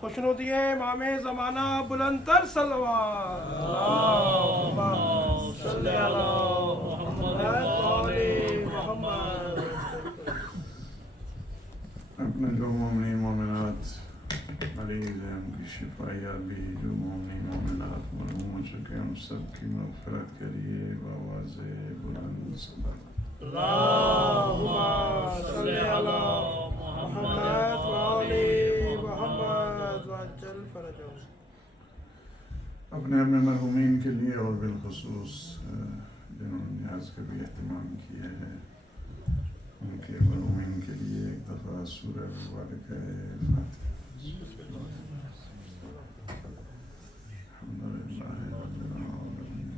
خوشنودی امام زمانہ بلند تر صلوات اللہم صلی علی محمد وآل محمد. اپنے جو مومنین مومنات مریض ہیں ان کی شفایابی، جو مومنین مومنات مرحوم ہو چکے ہیں ان سب کی مغفرت کے لیے بآواز بلند صلوات. اللہم صلی علی محمد وآل محمد وعجل فرجہم. اپنے مرحومین کے لیے اور بالخصوص جنہوں نے نیاز کا بھی اہتمام کیا ہے ان کے مرحومین کے لیے ایک دفعہ سورہ مبارکہ فاتحہ. الحمدللہ رب العالمین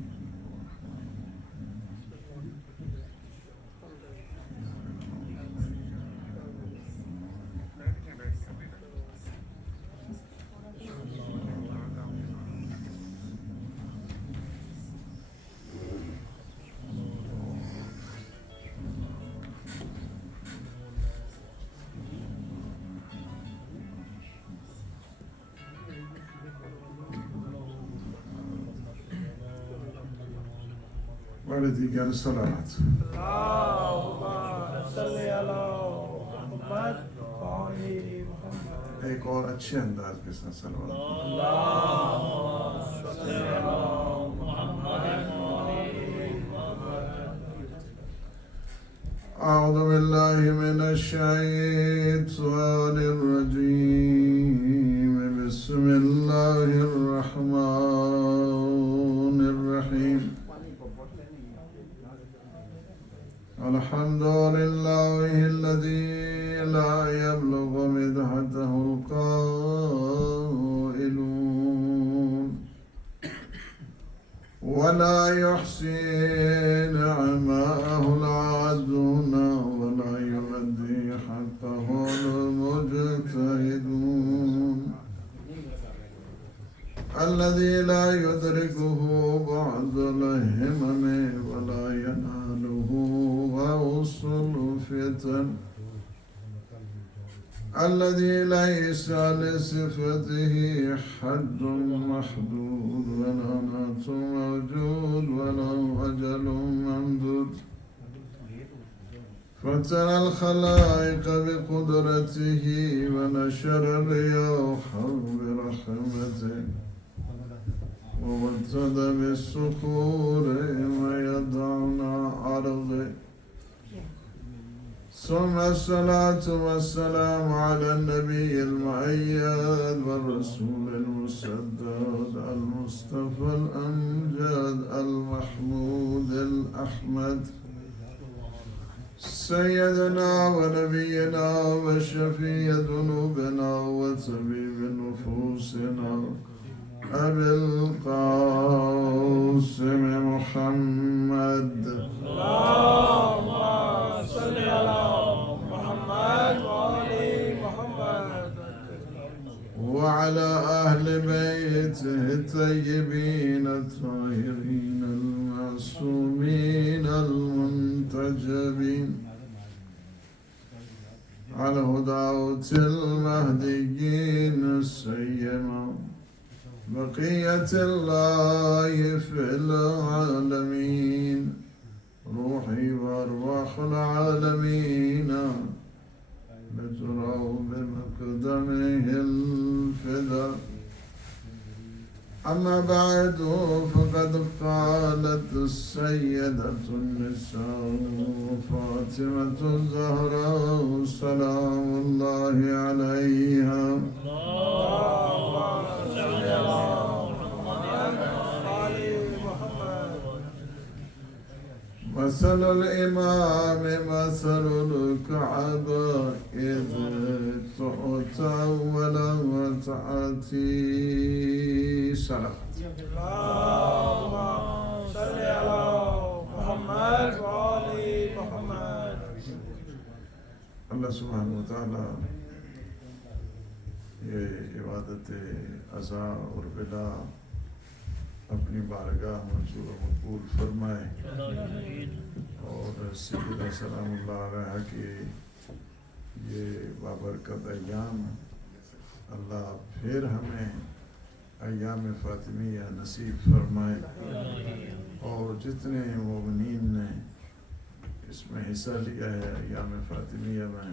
الرحمن دیگر صلوات. اللہم صلی علی محمد وآل محمد. ایک اور اچھے انداز کے ساتھ صلوات. اللہم صلی علی محمد وآل محمد. اعوذ باللہ من الشیطان الرجیم. بسم اللہ الرحمن الرحیم. الحمد لله الذي لا يبلغ مدحته القائلون ولا يحصي نعماءه العادون ولا يؤدي حقه المجتهدون الذي لا يدركه بعد الهمم ولا يناله وأصل الفتن الذي ليس لصفته حد محدود ولا نعت موجود ولا أجل ممدود فترى الخلائق بقدرته ونشر الرياح برحمته ووتد بالصخور ويدعنا عرضه ثم الصلاة والسلام على النبي المؤيد والرسول المسدد المصطفى الأمجد المحمود الأحمد سيدنا ونبينا وشفيع ذنوبنا وطبيب نفوسنا أبي القاسم محمد. اللہم صلی علی محمد وآل محمد وعلى أهل بيته الطيبين الطاهرين المعصومين المنتجبين على هداة المهديين السيما بقية الله في العالمين روحي وأرواح العالمين لتروا بمقدمه الفداء. أما بعد فقد قالت السيدة النساء فاطمة الزهراء سلام الله عليها مثل الإمام مثل الكعبة إذ تؤتى ولا تأتي صلاة. اللہم صلی علی محمد وآل محمد. اللہ سبحانہ وتعالی یہ عبادت عزا اور بلا اپنی بارگاہ منظور و مقبول فرمائے اور سیدنا سلام اللہ علیہ کی یہ بابرکت ایام اللہ پھر ہمیں ایام فاطمیہ نصیب فرمائے، اور جتنے مومنین نے اس میں حصہ لیا ہے ایام فاطمیہ میں،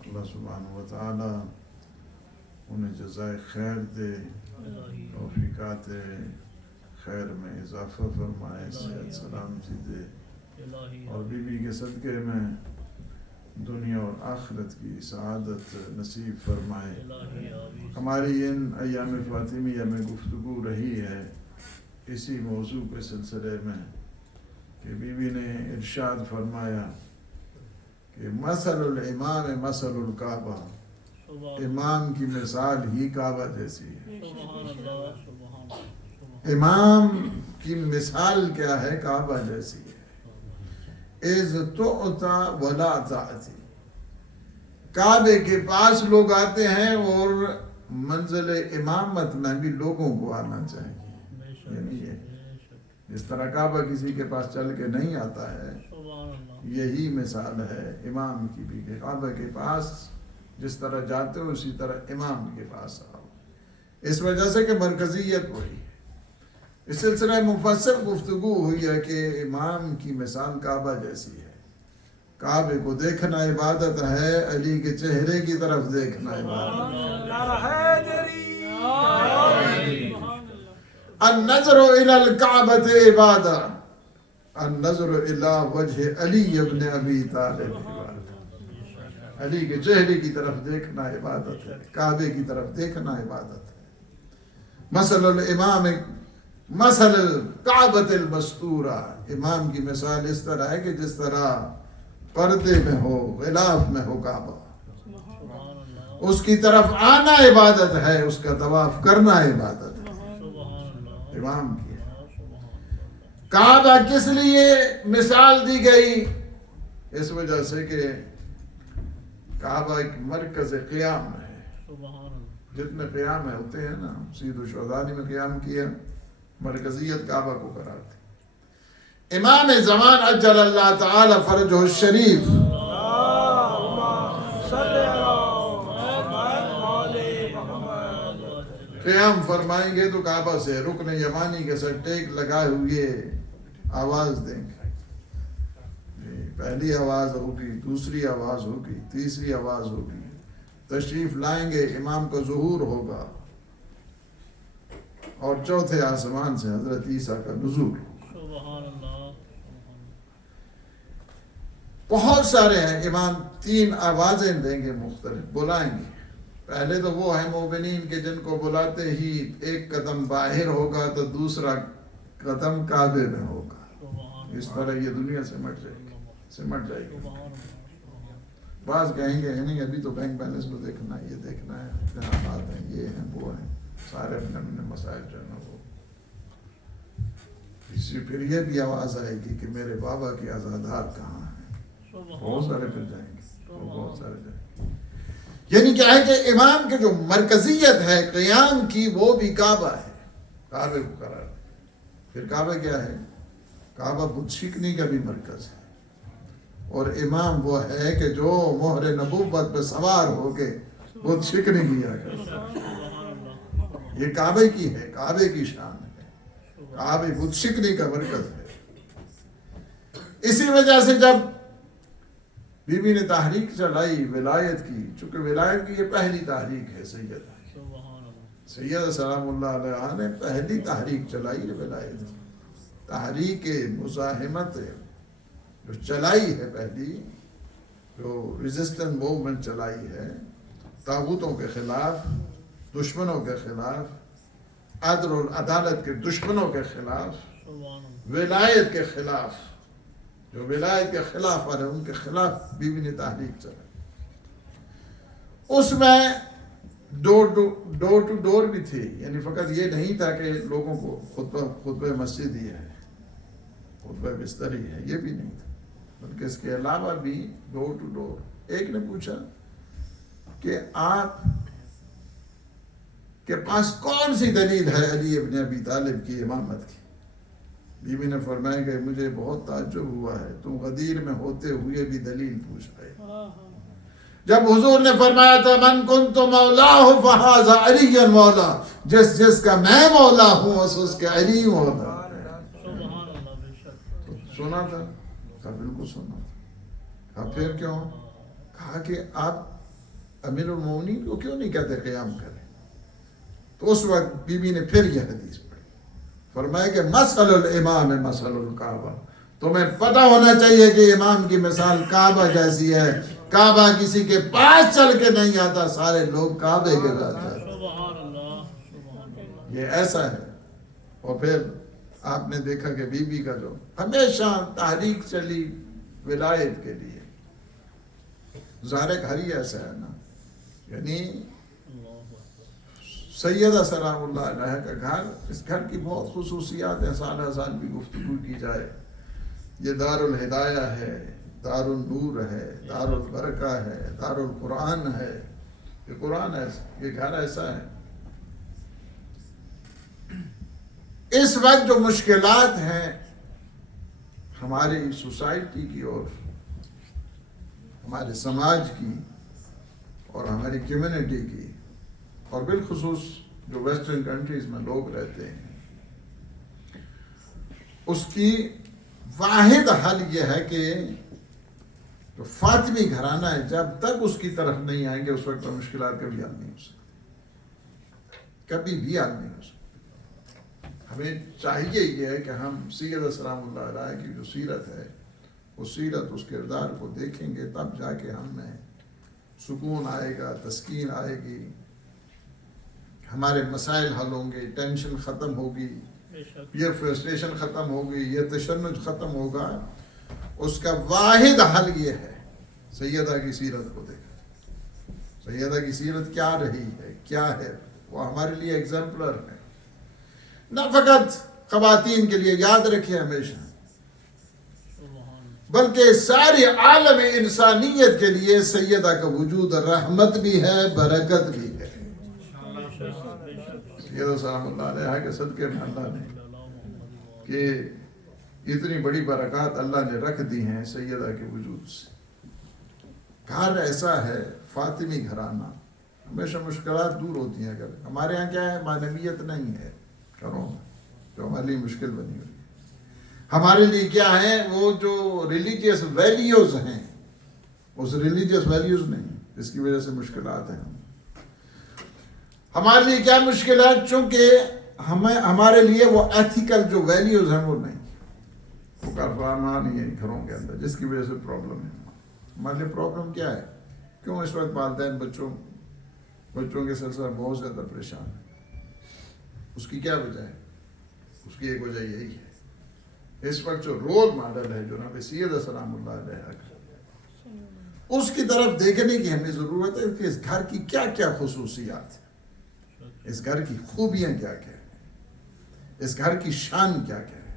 اللہ سبحانہ و تعالی انہیں جزائے خیر دے، توفیقات خیر میں اضافہ فرمائے، صحت سلامتی دے، اور بی بی کے صدقے میں دنیا اور آخرت کی سعادت نصیب فرمائے۔ ہماری ان ایام فاطمیہ میں گفتگو رہی ہے اسی موضوع کے سلسلے میں کہ بی بی نے ارشاد فرمایا کہ مثل الامام مثل الکعبہ، امام کی مثال ہی کعبہ جیسی ہے۔ امام کی مثال کیا ہے؟ کعبہ جیسی ہے۔ اذ تعطا ولا تعطی، کعبے کے پاس لوگ آتے ہیں اور منزل امامت میں بھی لوگوں کو آنا چاہیے، یعنی یہ جس طرح کعبہ کسی کے پاس چل کے نہیں آتا ہے، یہی مثال ہے امام کی بھی کہ کعبہ کے پاس جس طرح جاتے ہو اسی طرح امام کے پاس آؤ، اس وجہ سے کہ مرکزیت وہی ہے۔ اس سلسلہ مفصل گفتگو ہوئی ہے کہ امام کی مثال کعبہ جیسی ہے۔ کعبے کو دیکھنا عبادت ہے، علی کے چہرے کی طرف دیکھنا عبادت ہے۔ النظر الى الکعبۃ عبادہ، النظر الى وجہ علی ابن ابی طالب عبادہ۔ علی کے چہرے کی طرف دیکھنا عبادت ہے، کعبے کی طرف دیکھنا عبادت ہے۔ مثل الامام مثل الکعبۃ المستورہ، امام کی مثال اس طرح ہے کہ جس طرح پردے میں ہو، غلاف میں ہو کعبہ، اس کی طرف آنا عبادت ہے، اس کا طواف کرنا عبادت ہے۔ امام کی کعبہ کس لیے مثال دی گئی؟ اس وجہ سے کہ کعبہ ایک مرکز قیام ہے۔ جتنے قیام ہوتے ہیں نا، سید و شہدانی میں قیام کیا، مرکزیت کعبہ کو قرار دی۔ امام زمان اجل اللہ تعالی فرجہ الشریف قیام فرمائیں گے تو کعبہ سے رکن یمانی کے سر ٹیک لگائے ہوئے آواز دیں گے۔ پہلی آواز ہوگی، دوسری آواز ہوگی، تیسری آواز ہوگی، تشریف لائیں گے، امام کا ظہور ہوگا، اور چوتھے آسمان سے حضرت عیسیٰ کا نزول ہوگا۔ بہت سارے ہیں، امام 3 آوازیں دیں گے، مختلف بلائیں گے۔ پہلے تو وہ ہیں مومنین کے جن کو بلاتے ہی ایک قدم باہر ہوگا تو دوسرا قدم کعبے میں ہوگا، اس طرح یہ دنیا سمٹ جائے گی۔ بعض کہیں گے نہیں ابھی تو بینک بیلنس کو دیکھنا ہے، یہ دیکھنا ہے، جنابات ہیں، یہ ہیں، وہ ہیں، سارے اپنے مسائل جو ہے نا وہ۔ پھر یہ بھی آواز آئے گی کہ میرے بابا کے عزادار کہاں ہیں؟ بہت سارے پھر جائیں گے، بہت سارے جائیں گے۔ یعنی کیا ہے کہ امام کی جو مرکزیت ہے قیام کی، وہ بھی کعبہ ہے، کعبے کو قرار ہے۔ پھر کعبہ کیا ہے؟ کعبہ بت شکنی کا بھی مرکز ہے، اور امام وہ ہے کہ جو مہر نبوت پہ سوار ہو کے بت شکنی کیا کرتا ہے۔ یہ کعبے کی ہے، کعبے کی شان ہے، کعبے بت شکنی کا مرکز ہے۔ اسی وجہ سے جب بی بی نے تحریک چلائی ولایت کی، چونکہ ولایت کی یہ پہلی تحریک ہے، سید سلام اللہ علیہ نے پہلی تحریک چلائی ہے ولایت کی، تحریک مزاحمت جو چلائی ہے، پہلی جو ریزسٹنٹ موومنٹ چلائی ہے طاغوتوں کے خلاف، دشمنوں کے خلاف، عدل و عدالت کے دشمنوں کے خلاف، ولایت کے خلاف، جو ولایت کے خلاف والے ان کے خلاف بی بی نے تحریک چلائی۔ اس میں ڈور ٹو ڈور بھی تھی، یعنی فقط یہ نہیں تھا کہ لوگوں کو خطبہ مسجد ہی ہے، خطبہ بستر ہی ہے، یہ بھی نہیں تھا، بلکہ اس کے علاوہ بھی ڈور ٹو ڈور۔ ایک نے پوچھا کہ آپ کے پاس کون سی دلیل ہے علی ابن ابی طالب کی امامت کی؟ بی بی نے فرمایا کہ مجھے بہت تعجب ہوا ہے، تم غدیر میں ہوتے ہوئے بھی دلیل پوچھ رہے۔ جب حضور نے فرمایا تھا من کنت مولاہ فہذا علی مولا، جس کا میں مولا ہوں اس کے علی مولا ہے۔ سنا تھا؟ کہا بالکل سنا تھا۔ کہا پھر کیوں؟ کہا کہ آپ امیر المومنین کو کیوں نہیں کہتے قیام کریں؟ تو اس وقت بی بی نے پھر یہ حدیث پڑھی، فرمایا کہ مثل الامام مثل الکعبہ، تمہیں پتہ ہونا چاہیے کہ امام کی مثال کعبہ جیسی ہے، کعبہ کسی کے پاس چل کے نہیں آتا، سارے لوگ کعبے کے پاس جاتے ہیں، یہ ایسا ہے۔ اور پھر آپ نے دیکھا کہ بی بی کا جو ہمیشہ تحریک چلی ولایت کے لیے، ظاہر گھر ہی ایسا ہے نا، یعنی سیدہ سلام اللہ علیہ کا گھر، اس گھر کی بہت خصوصیات ہیں، سالہ سال بھی گفتگو کی جائے۔ یہ دار الہدایہ ہے، دار النور ہے، دار البرکہ ہے، دار القرآن ہے، یہ قرآن ہے، یہ گھر ایسا ہے۔ اس وقت جو مشکلات ہیں ہماری سوسائٹی کی اور ہمارے سماج کی اور ہماری کمیونٹی کی، اور بالخصوص جو ویسٹرن کنٹریز میں لوگ رہتے ہیں، اس کی واحد حل یہ ہے کہ جو فاطمی گھرانہ ہے جب تک اس کی طرف نہیں آئیں گے اس وقت تو مشکلات کبھی حل نہیں ہو سکتی، کبھی بھی حل نہیں ہو سکتی۔ ہمیں چاہیے یہ ہے کہ ہم سیدہ سلام اللہ علیہ کی جو سیرت ہے، اس سیرت، اس کردار کو دیکھیں گے، تب جا کے ہم میں سکون آئے گا، تسکین آئے گی، ہمارے مسائل حل ہوں گے، ٹینشن ختم ہوگی، یہ فرسٹریشن ختم ہوگی، یہ تشنج ختم ہوگا۔ اس کا واحد حل یہ ہے سیدہ کی سیرت کو دیکھیں۔ سیدہ کی سیرت کیا رہی ہے، کیا ہے، وہ ہمارے لیے ایگزامپلر ہے، نہ فقط خواتین کے لیے، یاد رکھیں ہمیشہ، بلکہ ساری عالم انسانیت کے لیے سیدہ کا وجود رحمت بھی ہے، برکت بھی ہے۔ سیدہ سلام اللہ علیہ کے صدقے میں اللہ نے کہ اتنی بڑی برکات اللہ نے رکھ دی ہیں سیدہ کے وجود سے۔ گھر ایسا ہے فاطمی گھرانہ، ہمیشہ مشکلات دور ہوتی ہیں۔ اگر ہمارے ہاں کیا ہے، معنویت نہیں ہے گھروں میں، جو ہمارے لیے مشکل بنی ہوئی ہے۔ ہمارے لیے کیا ہے، وہ جو ریلیجیس ویلیوز ہیں، اس ریلیجیس ویلیوز نہیں، اس کی وجہ سے مشکلات ہیں۔ ہمارے لیے کیا مشکل ہے، چونکہ ہمارے لیے وہ ایتھیکل جو ویلیوز ہیں وہ نہیں، وہ کارفرما نہیں ہے گھروں کے اندر، جس کی وجہ سے پرابلم ہے۔ ہمارے لیے پرابلم کیا ہے، کیوں اس وقت والدین بچوں کے سلسلہ بہت زیادہ پریشان ہیں؟ اس کی کیا وجہ ہے؟ اس کی ایک وجہ یہی ہے، اس وقت جو رول ماڈل ہے جناب سیدہ سلام اللہ علیہ کا، اس کی طرف دیکھنے کی ہمیں ضرورت ہے کہ اس گھر کی کیا کیا خصوصیات ہیں، اس گھر کی خوبیاں کیا کیا ہیں، اس گھر کی شان کیا کیا ہے۔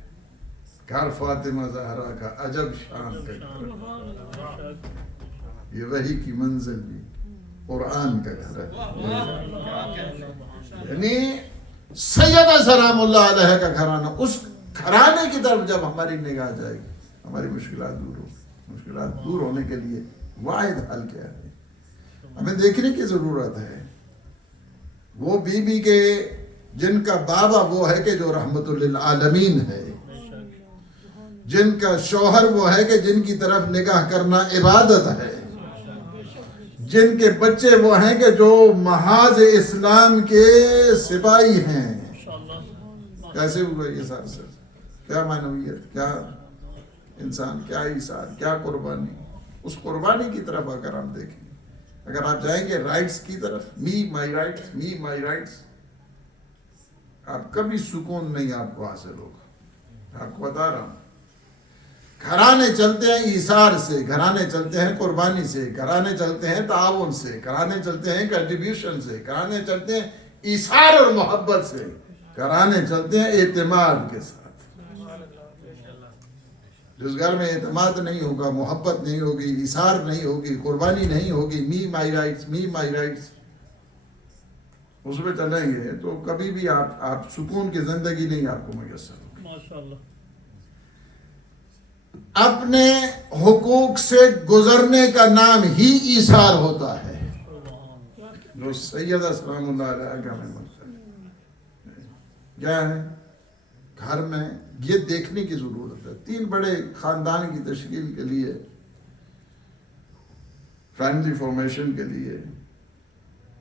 گھر فاطمہ زہرا کا عجب شان کا گھر، یہ وحی کی منزل بھی قرآن کا گھر ہے، یعنی سیدہ سلام اللہ علیہ کا گھرانہ، اس گھرانے کی طرف جب ہماری نگاہ جائے گی ہماری مشکلات دور ہوگی۔ مشکلات دور ہونے کے لیے واحد حل کیا ہے، ہمیں دیکھنے کی ضرورت ہے۔ وہ بی بی کے جن کا بابا وہ ہے کہ جو رحمت للعالمین ہے، جن کا شوہر وہ ہے کہ جن کی طرف نگاہ کرنا عبادت ہے، جن کے بچے وہ ہیں کہ جو محاذ اسلام کے سپاہی ہیں۔ کیسے ہوا یہ سارا سر، کیا معنویت، کیا انسان، کیا ایثار، کیا قربانی۔ اس قربانی کی طرف اگر ہم دیکھیں، اگر آپ جائیں گے رائٹس کی طرف، می مائی رائٹس، می مائی رائٹس، آپ کبھی سکون نہیں آپ کو حاصل ہوگا۔ آپ کو بتا رہا ہوں، گھرانے چلتے ہیں ایثار سے، گھرانے چلتے ہیں قربانی سے، گھرانے چلتے ہیں تعاون سے، گھرانے چلتے ہیں کنٹریبیوشن سے، گھرانے چلتے ہیں ایثار اور محبت سے، گھرانے چلتے ہیں اعتماد کے ساتھ۔ جس گھر میں اعتماد نہیں ہوگا، محبت نہیں ہوگی، ایثار نہیں ہوگی، قربانی نہیں ہوگی، می مائی رائٹس، می مائی رائٹس، اس میں چلیں گے تو کبھی بھی آپ سکون کی زندگی نہیں آپ کو میسر ہوگی۔ اپنے حقوق سے گزرنے کا نام ہی ایثار ہوتا ہے، جو سیدہ سلام اللہ علیہ کا میں کیا ہے گھر میں یہ دیکھنے کی ضرورت ہے۔ 3 بڑے خاندان کی تشکیل کے لیے، فیملی فارمیشن کے لیے،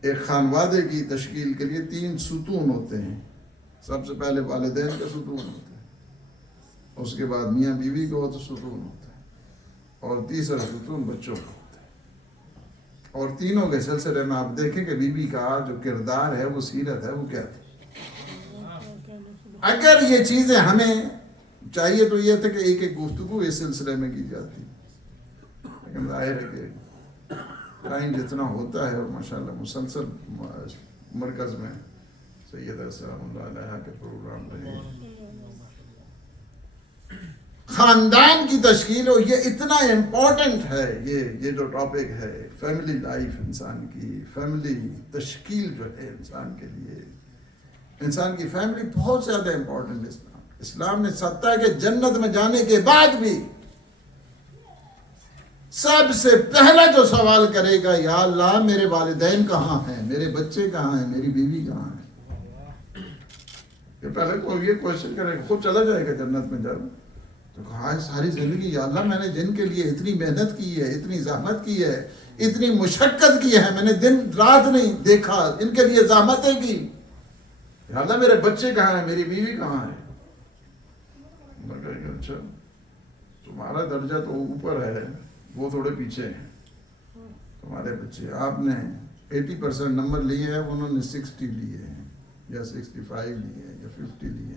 ایک خانوادے کی تشکیل کے لیے 3 ستون ہوتے ہیں۔ سب سے پہلے والدین کا ستون ہوتا ہے، اس کے بعد میاں بیوی کا ستون ہوتا ہے، اور تیسرا ستون بچوں کا ہوتا ہے۔ اور تینوں کے سلسلے میں آپ دیکھیں کہ بیوی کا جو کردار ہے، وہ سیرت ہے، وہ کیا تھی۔ اگر یہ چیزیں ہمیں چاہیے تو یہ تھا کہ ایک ایک گفتگو اس سلسلے میں کی جاتی، لیکن ظاہر ہے کہ ٹائم جتنا ہوتا ہے، اور ماشاءاللہ مسلسل مرکز میں سیدہ سلام اللہ علیہ کے پروگرام رہے۔ خاندان کی تشکیل، اور یہ اتنا امپورٹنٹ ہے، یہ جو ٹاپک ہے، فیملی لائف، انسان کی فیملی تشکیل جو ہے انسان کے لیے، انسان کی فیملی بہت زیادہ امپورٹنٹ ہے۔ اسلام نے ستا کہ جنت میں جانے کے بعد بھی سب سے پہلا جو سوال کرے گا، یا اللہ میرے والدین کہاں ہیں، میرے بچے کہاں ہیں، میری بیوی کہاں ہے۔ یہ پہلے کوئی یہ کوشچن کرے گا، خود چلا جائے گا جنت میں جب تو کہا ہے ساری زندگی، یا اللہ میں نے جن کے لیے اتنی محنت کی ہے، اتنی زحمت کی ہے، اتنی مشقت کی ہے، میں نے دن رات نہیں دیکھا، ان کے لیے زحمتیں کی، یا اللہ میرے بچے کہاں ہیں، میری بیوی کہاں ہے۔ اچھا تمہارا درجہ تو اوپر ہے، وہ تھوڑے پیچھے ہیں تمہارے بچے۔ آپ نے 80% نمبر لیے ہیں، انہوں نے 60 لیے ہیں، یا 65 لیے ہیں، یا 50 لیے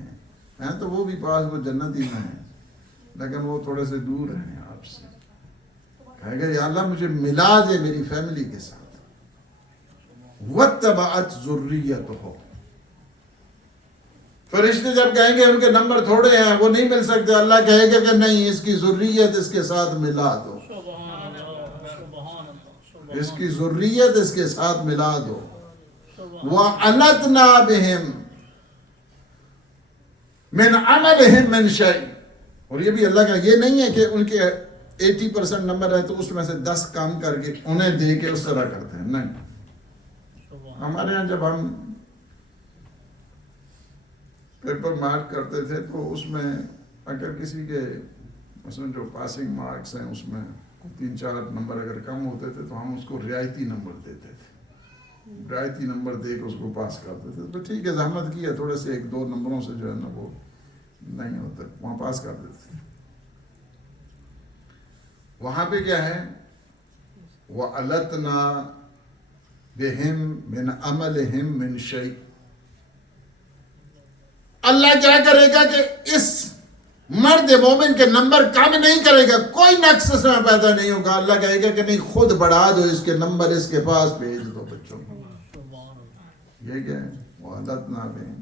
ہیں تو وہ بھی پاس، وہ جنتی میں ہیں، لیکن وہ تھوڑے سے دور ہیں آپ سے۔ کہے گا یا اللہ مجھے ملا دے میری فیملی کے ساتھ۔ وَاتَّبَعَتْ ذُرِّيَّتُهُ، فرشتے جب کہیں گے ان کے نمبر تھوڑے ہیں، وہ نہیں مل سکتے، اللہ کہے گا کہ نہیں، اس کی ذریت اس کے ساتھ ملا دو، اس کی ذریت اس کے ساتھ ملا دو۔ وَأَلَتْنَا بِهِمْ مِنْ عَمَلِهِمْ مِنْ شَيْءٍ، اور یہ بھی اللہ کا، یہ نہیں ہے کہ ان کے 80% نمبر ہے تو اس میں سے 10 کام کر کے انہیں دے کے اس طرح کرتے ہیں، نہیں۔ ہمارے ہاں جب ہم پیپر مارک کرتے تھے تو اس میں اگر کسی کے مثلا جو پاسنگ مارکس ہیں اس میں 3-4 نمبر اگر کم ہوتے تھے تو ہم اس کو رعایتی نمبر دیتے تھے، رعایتی نمبر دے کے اس کو پاس کرتے تھے، تو ٹھیک ہے زحمت کی ہے، تھوڑے سے 1-2 نمبروں سے جو ہے نا وہ نہیں ہوتا، وہاں پاس کر دیتے تھے۔ وہاں پہ کیا ہے، وَأَلَتْنَا بِهِمْ مِنْ عَمَلِهِمْ مِنْ شَيْءٍ، اللہ کیا کرے گا کہ اس مرد مومن کے نمبر کم نہیں کرے گا، کوئی نقص اس میں پیدا نہیں ہوگا، اللہ کہے گا کہ نہیں خود بڑھا دو، اس کے نمبر اس کے پاس بھیج دو بچوں کو۔ یہ کیا ہے، وَعَلَتْنَا بِهِمْ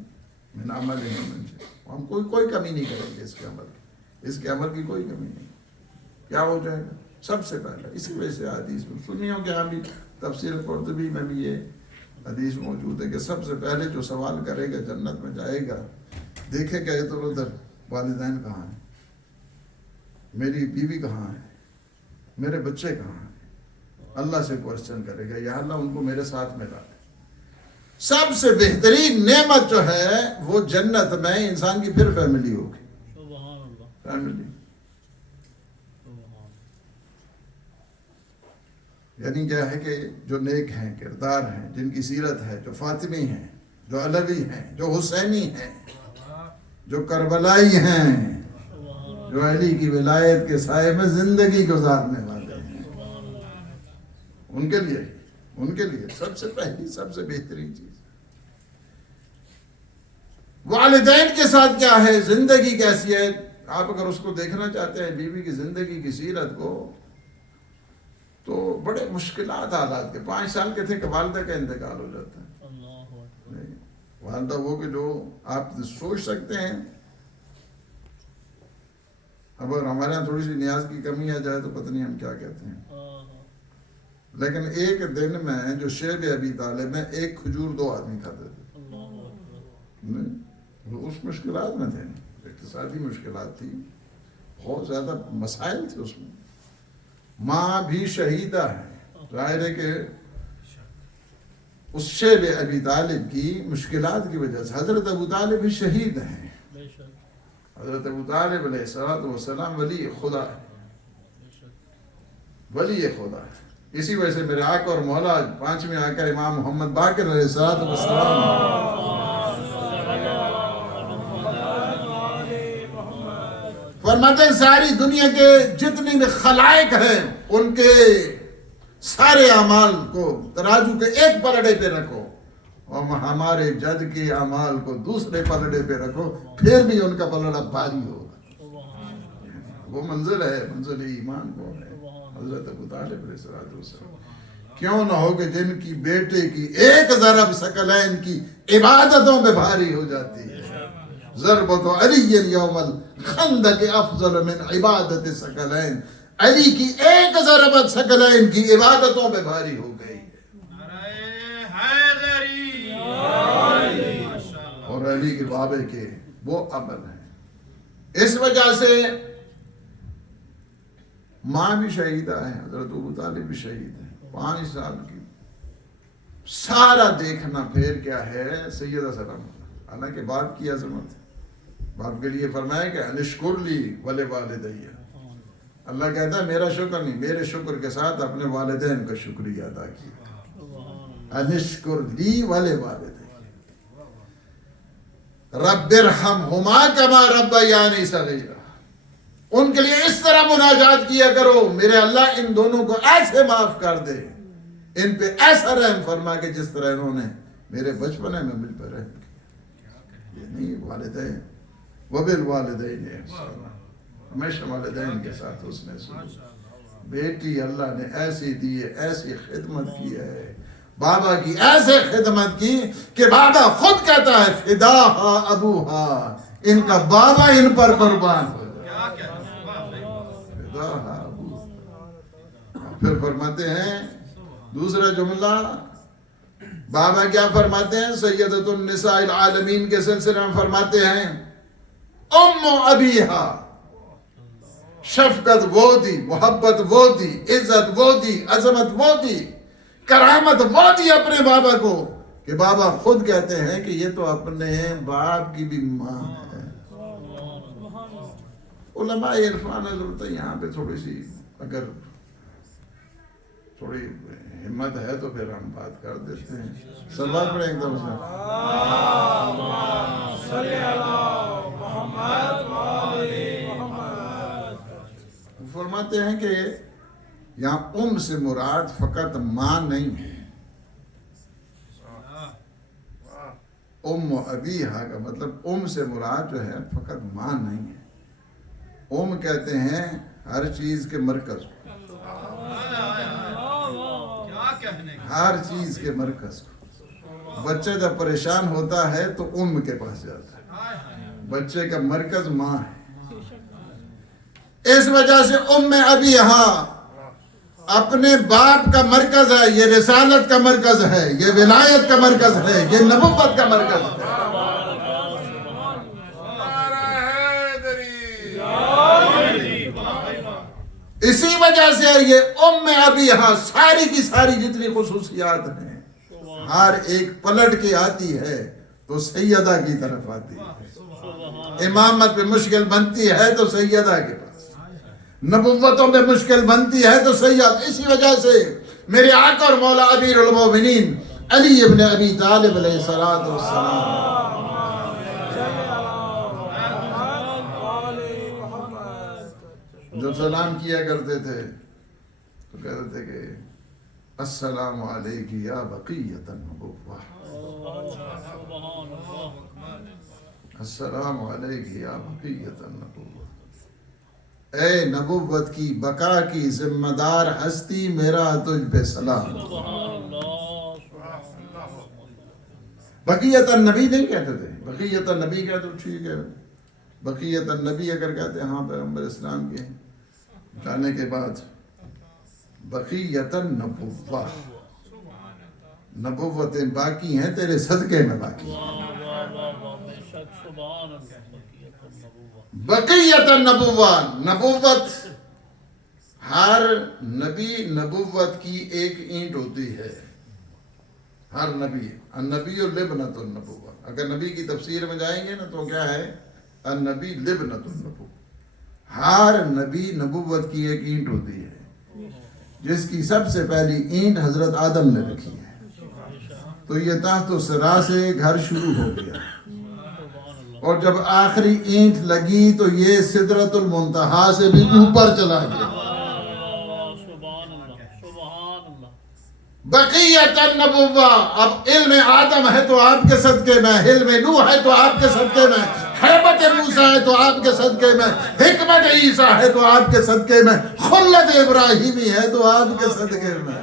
مِنْ عَمَلِهِمْ مِنْ شَيْءٍ، ہم کوئی کمی نہیں کریں گے اس کے عمل کی، اس کے عمل کی کوئی کمی نہیں۔ کیا ہو جائے گا سب سے پہلے، اسی وجہ سے حدیث میں سنیوں کے ہاں بھی تفسیر قرطبی میں بھی یہ حدیث موجود ہے کہ سب سے پہلے جو سوال کرے گا جنت میں جائے گا، دیکھے کہ ادھر ادھر والدین کہاں ہیں، میری بیوی کہاں ہے، میرے بچے کہاں ہیں، اللہ سے کوشچن کرے گا، یا اللہ ان کو میرے ساتھ ملا دے۔ سب سے بہترین نعمت جو ہے وہ جنت میں انسان کی پھر فیملی ہوگی، فیملی، یعنی کیا ہے کہ جو نیک ہیں، کردار ہیں، جن کی سیرت ہے، جو فاطمی ہیں، جو علوی ہیں، جو حسینی ہیں، جو کربلائی ہیں، جو علی کی ولایت کے سائے میں زندگی گزارنے والے ہیں، ان کے لیے سب سے پہلی، سب سے بہترین چیز۔ والدین کے ساتھ کیا ہے، زندگی کیسی ہے، آپ اگر اس کو دیکھنا چاہتے ہیں بیوی کی زندگی کی سیرت کو، تو بڑے مشکلات حالات کے 5 سال کے تھے کہ والدہ کا انتقال ہو جاتا ہے۔ والدہ وہ کہ جو آپ سوچ سکتے ہیں، اگر ہمارے یہاں تھوڑی سی نیاز کی کمی آ جائے تو پتہ نہیں ہم کیا کہتے ہیں، لیکن ایک دن میں جو شعب ابی طالب میں 1 کھجور 2 آدمی کھاتے تھے، اس مشکلات میں تھے، اقتصادی مشکلات تھی، بہت زیادہ مسائل تھے اس میں. ماں بھی شہیدہ ہے. ظاہر ہے کہ اس شیب ابی طالب کی مشکلات کی وجہ سے حضرت ابو طالب بھی شہید ہیں. حضرت ابو طالب علیہ السلام ولی خدا ہے. ولی خدا ہے. اسی وجہ سے میرے آقا اور مولا پانچویں آقا امام محمد باقر علیہ السلام فرماتے ہیں ساری دنیا کے جتنی بھی خلائق ہیں ان کے سارے اعمال کو ترازو کے ایک پلڑے پہ رکھو اور ہمارے جد کے اعمال کو دوسرے پلڑے پہ رکھو، پھر بھی ان کا پلڑا بھاری ہوگا. وہ منزل ہے، منزل ایمان کو ہے حضرت ابو طالب علیہ السلام. کیوں نہ ہو کہ جن کی بیٹے کی ایک ضرب ثقلین کی عبادتوں پہ بھاری ہو جاتی ہے. ضربت علی یوم الخندق افضل من عبادت ثقلین. علی کی ایک ضربت ثقلین کی عبادتوں پہ بھاری ہو گئی. اور علی کے بابے کے وہ عمل ہیں. اس وجہ سے ماں بھی شہیدہ ہے، حضرت ابو طالب بھی شہید ہے. 5 سال کی سارا دیکھنا پھر کیا ہے سیدہ سلام. حالانکہ باپ کی عظمت ہے. باپ کے لیے فرمایا کہ انشکر لی ولی والدیہ. اللہ کہتا ہے میرا شکر نہیں، میرے شکر کے ساتھ اپنے والدین کا شکریہ ادا کیا. انشکر لی ولی والدیہ. رب ارحمہما کما ربیانی صغیرا. ان کے لیے اس طرح مناجات کیا کرو، میرے اللہ ان دونوں کو ایسے معاف کر دے، ان پہ ایسا رحم فرما کہ جس طرح انہوں نے میرے بچپنے میں مجھ پر رحم کیا. یہ نہیں والدین وبالوالدین احسانا. ہمیشہ والدین کے ساتھ اس نے سلوک. بیٹی اللہ نے ایسی دی ہے، ایسی خدمت کی ہے، بابا کی ایسے خدمت کی کہ بابا خود کہتا ہے فداہا ابوہا، ان کا بابا ان پر قربان ہو. پھر فرماتے ہیں دوسرا جملہ، بابا کیا فرماتے ہیں سیدۃ النساء العالمین کے سلسلے میں فرماتے ہیں ام ابیہا. شفقت وہ دی، محبت وہ دی، عزت وہ دی، عظمت وہ دی، کرامت وہ دی اپنے بابا کو کہ بابا خود کہتے ہیں کہ یہ تو اپنے باپ کی بھی ماں ہے. علماء عرفان حضرت یہاں پہ تھوڑی سی اگر تھوڑی ہمت ہے تو پھر ہم بات کر دیتے ہیں. صلوات پڑھیں ایک دم سے. فرماتے ہیں کہ یہاں سے مراد فقط ماں نہیں ہے. ابیہا کا مطلب سے مراد جو ہے فقط ماں نہیں ہے. کہتے ہیں ہر چیز کے مرکز کو، ہر چیز کے مرکز کو. بچہ جب پریشان ہوتا ہے تو کے پاس جاتا ہے. بچے کا مرکز ماں ہے. اس وجہ سے ابیہا اپنے باپ کا مرکز ہے. یہ رسالت کا مرکز ہے، یہ ولایت کا مرکز ہے، یہ نبوت کا مرکز ہے. اسی وجہ سے یہ ابیہا ساری کی ساری جتنی خصوصیات ہیں ہر ایک پلٹ کے آتی ہے تو سیدہ کی طرف آتی ہے. امامت پہ مشکل بنتی ہے تو سیدہ کے پاس، نبوتوں پہ مشکل بنتی ہے تو سید. اسی وجہ سے میرے آقا اور مولا امیر المومنین علی ابن ابی طالب علیہ السلام جب سلام کیا کرتے تھے تو کہتے تھے کہ السلام علیک یا بقیۃ النبوہ. السلام علیک یا بقیۃ النبوہ. اے نبوت کی بقا کی ذمہ دار ہستی، میرا تجھ پہ سلام. بقیۃ النبی نہیں کہتے تھے. بقیۃ النبی کہتے تو ٹھیک ہے، بقیۃ النبی اگر کہتے ہاں پیغمبر اسلام کے جانے کے بعد بقیۃ النبوہ، نبوتیں باقی ہیں تیرے صدقے میں باقی ہیں. بقیت النبوہ، نبوت، ہر نبی نبوت کی ایک اینٹ ہوتی ہے، ہر نبی، النبی لبنۃ النبوہ، اگر نبی کی تفسیر میں جائیں گے نا تو کیا ہے، النبی لبنۃ النبوہ، ہر نبی نبوت کی ایک اینٹ ہوتی ہے، جس کی سب سے پہلی اینٹ حضرت آدم نے رکھی ہے، تو یہ تحت الثری سے گھر شروع ہو گیا، اور جب آخری اینٹ لگی تو یہ سدرۃ المنتہا سے بھی اوپر چلا گیا۔ بقیت النبوہ، اب علم آدم ہے تو آپ کے صدقے میں، علم نوح ہے تو آپ کے صدقے میں، ہیبت موسیٰ ہے تو آپ کے صدقے میں، حکمت عیسیٰ ہے تو آپ کے صدقے میں، خلت ابراہیمی ہے تو آپ کے صدقے میں۔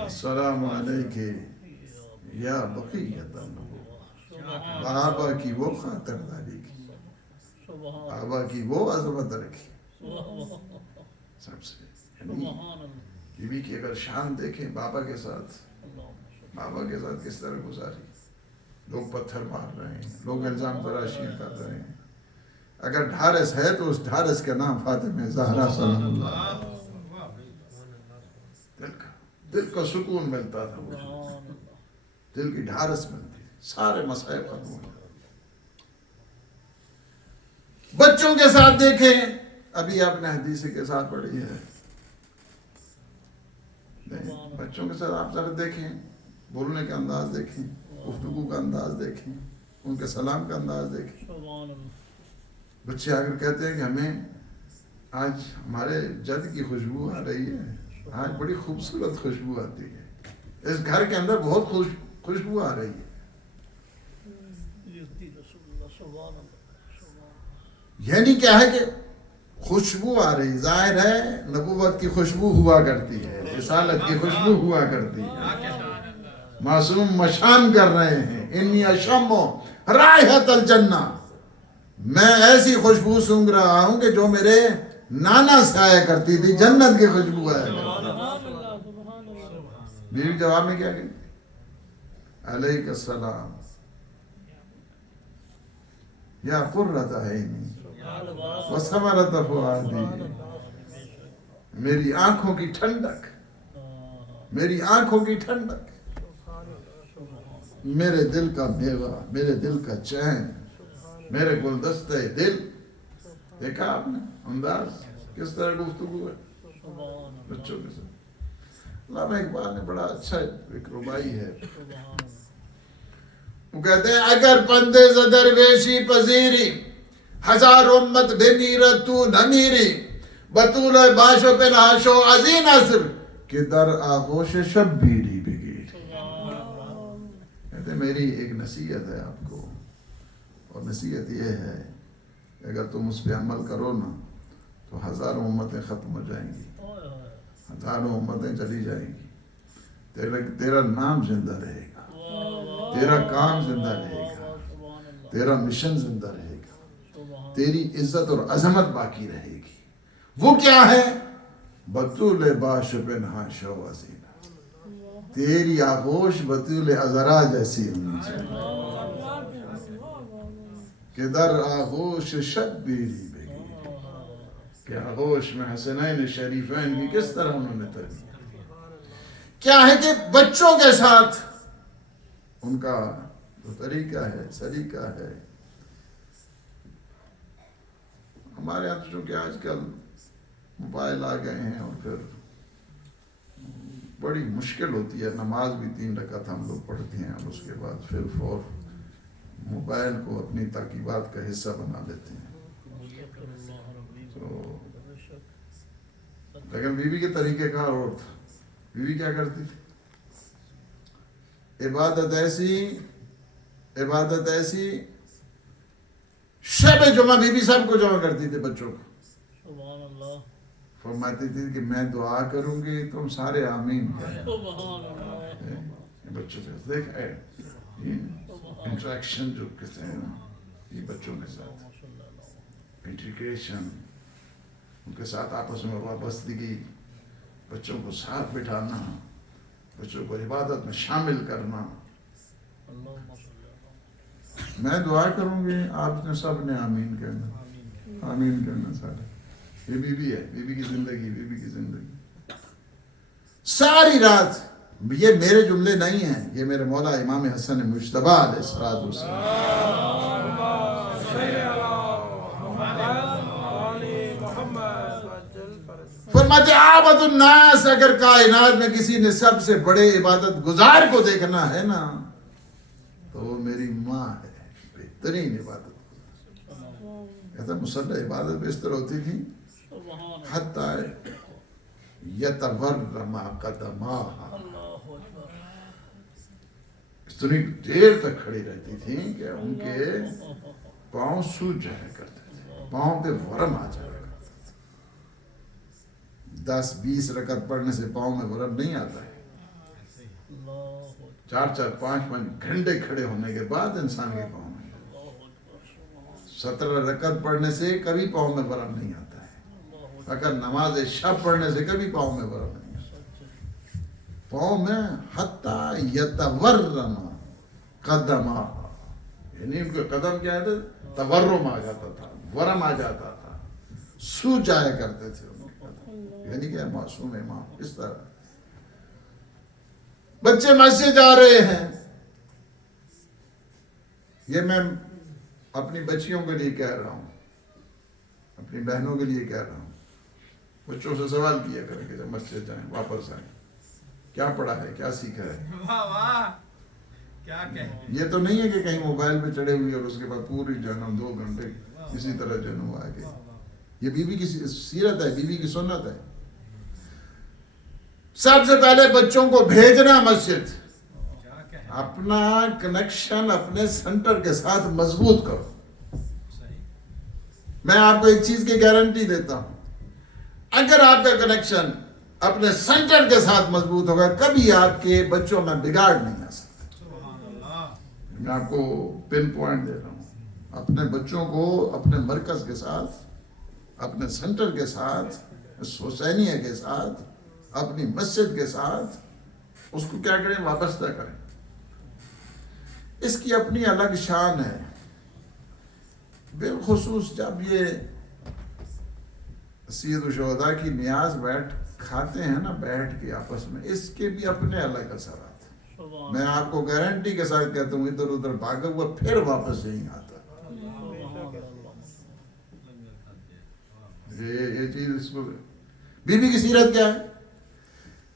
السلام علیکہ یا بقیت النبوہ، بابا کی وہ خاطرداری کی، بابا کی وہ عظمت رکھی، سب سے یعنی بیوی کی اگر شان دیکھیں بابا کے ساتھ کس طرح گزاری، لوگ پتھر مار رہے ہیں، لوگ الزام تراشی کر رہے ہیں، اگر ڈھارس ہے تو اس ڈھارس کا نام فاطمہ زہرا صلی اللہ علیہ وسلم، دل کو سکون ملتا تھا، وہ دل کی ڈھارس ملتی، سارے مسائل ختم ہو جاتے۔ بچوں کے ساتھ دیکھیں، ابھی آپ نے حدیث کے ساتھ پڑھی ہے، بچوں کے ساتھ آپ ذرا دیکھیں، بولنے کا انداز دیکھیں، گفتگو کا انداز دیکھیں، ان کے سلام کا انداز دیکھیں۔ بچے اگر کہتے ہیں کہ ہمیں آج ہمارے جد کی خوشبو آ رہی ہے، آج بڑی خوبصورت خوشبو آتی ہے، اس گھر کے اندر بہت خوشبو آ رہی ہے، یعنی کیا ہے کہ خوشبو آ رہی، ظاہر ہے نبوت کی خوشبو ہوا کرتی ہے، رسالت کی خوشبو ہوا کرتی ہے، معصوم مشان کر رہے ہیں، انی اشم رائحۃ الجنہ، میں ایسی خوشبو سونگ رہا ہوں کہ جو میرے نانا سے آیا کرتی تھی، جنت کی خوشبو آیا کرتی تھی۔ بیوی جواب میں کیا کہتی، علیک السلام یا قرۃ عینی وثمرۃ فؤادی، میری آنکھوں کی ٹھنڈک، میری آنکھوں کی ٹھنڈک، میرے دل کا میوہ، میرے دل کا چین، میرے گلدستے دل۔ دیکھا آپ نے انداز کس طرح گفتگو ہے بچوں کے ساتھ۔ علامہ اقبال نے بڑا اچھا ایک ربائی ہے، وہ کہتے ہیں اگر پندے ز درویشی پذیری، ہزار امت بمیرت تو نمیری، بطول باش و پنہاش و عزی نصر، کہ در آغوش شبیری بگیر۔ کہتے ہیں میری ایک نصیحت ہے آپ کو، اور نصیحت یہ ہے کہ اگر تم اس پہ عمل کرو نا تو ہزاروں امتیں ختم ہو جائیں گی، ہزاروں امتیں چلی جائیں گی، تیرا نام زندہ رہے گا، تیرا کام زندہ رہے گا، تیرا مشن زندہ رہے گا، تیری عزت اور عظمت باقی رہے گی۔ وہ کیا ہے؟ بطول باش پنہاش و وسیلہ، تیری آغوش بطول عذرا جیسی ہونی چاہیے، کہ در آغوش شبیری بگیر، کہ آغوش میں حسنین شریفین کی کس طرح انہوں نے تربیت کیا ہے کہ بچوں کے ساتھ ان کا جو طریقہ ہے، سلیقہ ہے۔ ہمارے یہاں تو چونکہ آج کل موبائل آ گئے ہیں، اور پھر بڑی مشکل ہوتی ہے، نماز بھی 3 رکعت ہم لوگ پڑھتے ہیں، اور اس کے بعد پھر فور موبائل کو اپنی تاکیبات کا حصہ بنا لیتے ہیں۔ تو لیکن بیوی کے طریقہ کار اور تھا، بیوی کیا کرتی تھی؟ عبادت ایسی، شب جمعہ بیوی سب کو جمع کرتی تھی، بچوں کو فرماتی تھی کہ میں دعا کروں گی تم سارے آمین کہیں۔ بچوں سے دیکھ انٹریکشن جو کہتے ہیں یہ بچوں کے ساتھ انٹیگریشن، ان کے ساتھ آپس میں وابستگی، بچوں کو ساتھ بٹھانا، بچوں کو عبادت میں شامل کرنا. میں دعا کروں گی، آپ نے سب نے آمین کہنا، آمین کہنا سارے. یہ بی بی ہے، بی بی کی زندگی، بی بی کی زندگی. ساری رات یہ میرے جملے نہیں ہیں، یہ میرے مولا امام حسن مجتبیٰ علیہ الصلوۃ والسلام. فرماتے عابد الناس، اگر کائنات میں کسی نے سب سے بڑے عبادت گزار کو دیکھنا ہے نا تو وہ میری ماں ہے، بہترین عبادت. کہتا مصلی عبادت بستر ہوتی تھی حتی یتورم قدماہا، اتنی دیر تک کھڑی رہتی تھی کہ ان کے پاؤں سوج جایا کرتے تھے، پاؤں پہ ورم آ جایا کرتا تھا. 10-20 رکعت پڑھنے سے پاؤں میں ورم نہیں آتا ہے. 4-4 5-5 گھنٹے کھڑے ہونے کے بعد انسان کے پاؤں میں 17 رکعت پڑھنے سے کبھی پاؤں میں ورم نہیں آتا ہے. اگر نماز شب پڑھنے سے کبھی پاؤں میں ورم نہیں آتا. پاؤں میں حتی یتورم قدماہا، یعنی ان کے قدم کیا ہے، تورم آ جاتا تھا، ورم آ جاتا تھا، سو جایا کرتے تھے ان کے قدم. یعنی کہ معصوم امام. اس طرح بچے مسجد جا رہے ہیں، یہ میں اپنی بچیوں کے لیے کہہ رہا ہوں، اپنی بہنوں کے لیے کہہ رہا ہوں. بچوں سے سوال کیا کریں کہ جب مسجد جائیں واپس آئیں کیا پڑھا ہے، کیا سیکھا ہے. یہ تو نہیں ہے کہ کہیں موبائل پہ چڑھے ہوئے اور اس کے بعد پوری جنم 2 گھنٹے اسی طرح جنم آ گئے. یہ بی بی کی سیرت ہے، بی بی کی سنت ہے. سب سے پہلے بچوں کو بھیجنا مسجد، اپنا کنیکشن اپنے سینٹر کے ساتھ مضبوط کرو. میں آپ کو ایک چیز کی گارنٹی دیتا ہوں، اگر آپ کا کنیکشن اپنے سینٹر کے ساتھ مضبوط ہوگا کبھی آپ کے بچوں میں بگاڑ نہیں آ سکتا. میں آپ کو پن پوائنٹ دے رہا ہوں. اپنے بچوں کو اپنے مرکز کے ساتھ، اپنے سینٹر کے ساتھ، حسینیہ کے ساتھ، اپنی مسجد کے ساتھ اس کو کیا کریں، وابستہ کریں. اس کی اپنی الگ شان ہے. بالخصوص جب یہ سید الشہداء کی نیاز بیٹھ کھاتے ہیں نا بیٹھ کے آپس میں، اس کے بھی اپنے الگ اثرات ہیں. میں آپ کو گارنٹی کے ساتھ کہتا ہوں ادھر ادھر بھاگا ہوا پھر واپس نہیں آتا. یہ چیز اس کو. بی بی کی سیرت کیا ہے؟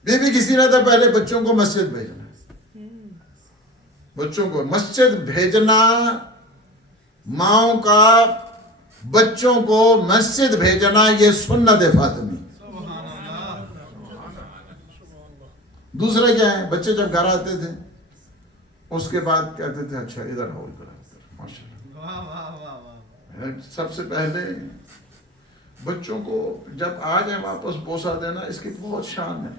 بی بی کی سیرت ہے پہلے بچوں کو مسجد بھیجنا. بچوں کو مسجد بھیجنا، ماؤں کا بچوں کو مسجد بھیجنا یہ سنت فاطمی. دوسرا کیا ہے، بچے جب گھر آتے تھے اس کے بعد کہتے تھے اچھا ادھر ہو، ادھر ماشاءاللہ. سب سے پہلے بچوں کو جب آ جائیں واپس بوسہ دینا، اس کی بہت شان ہے.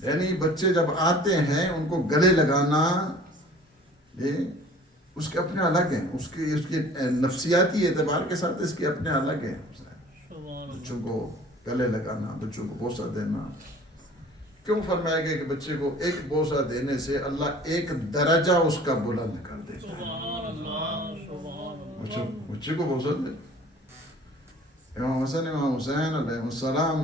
یعنی بچے جب آتے ہیں ان کو گلے لگانا، یہ اس کے اپنے الگ ہیں. اس کی نفسیاتی اعتبار کے ساتھ اس کے اپنے الگ ہیں. بچوں کو گلے لگانا، بچوں کو بوسہ دینا. کیوں فرمایا گیا کہ بچے کو ایک بوسہ دینے سے اللہ ایک درجہ اس کا بلند کر دیتا ہے. بچے کو بوسہ دے. امام حسن امام حسین علیہ السلام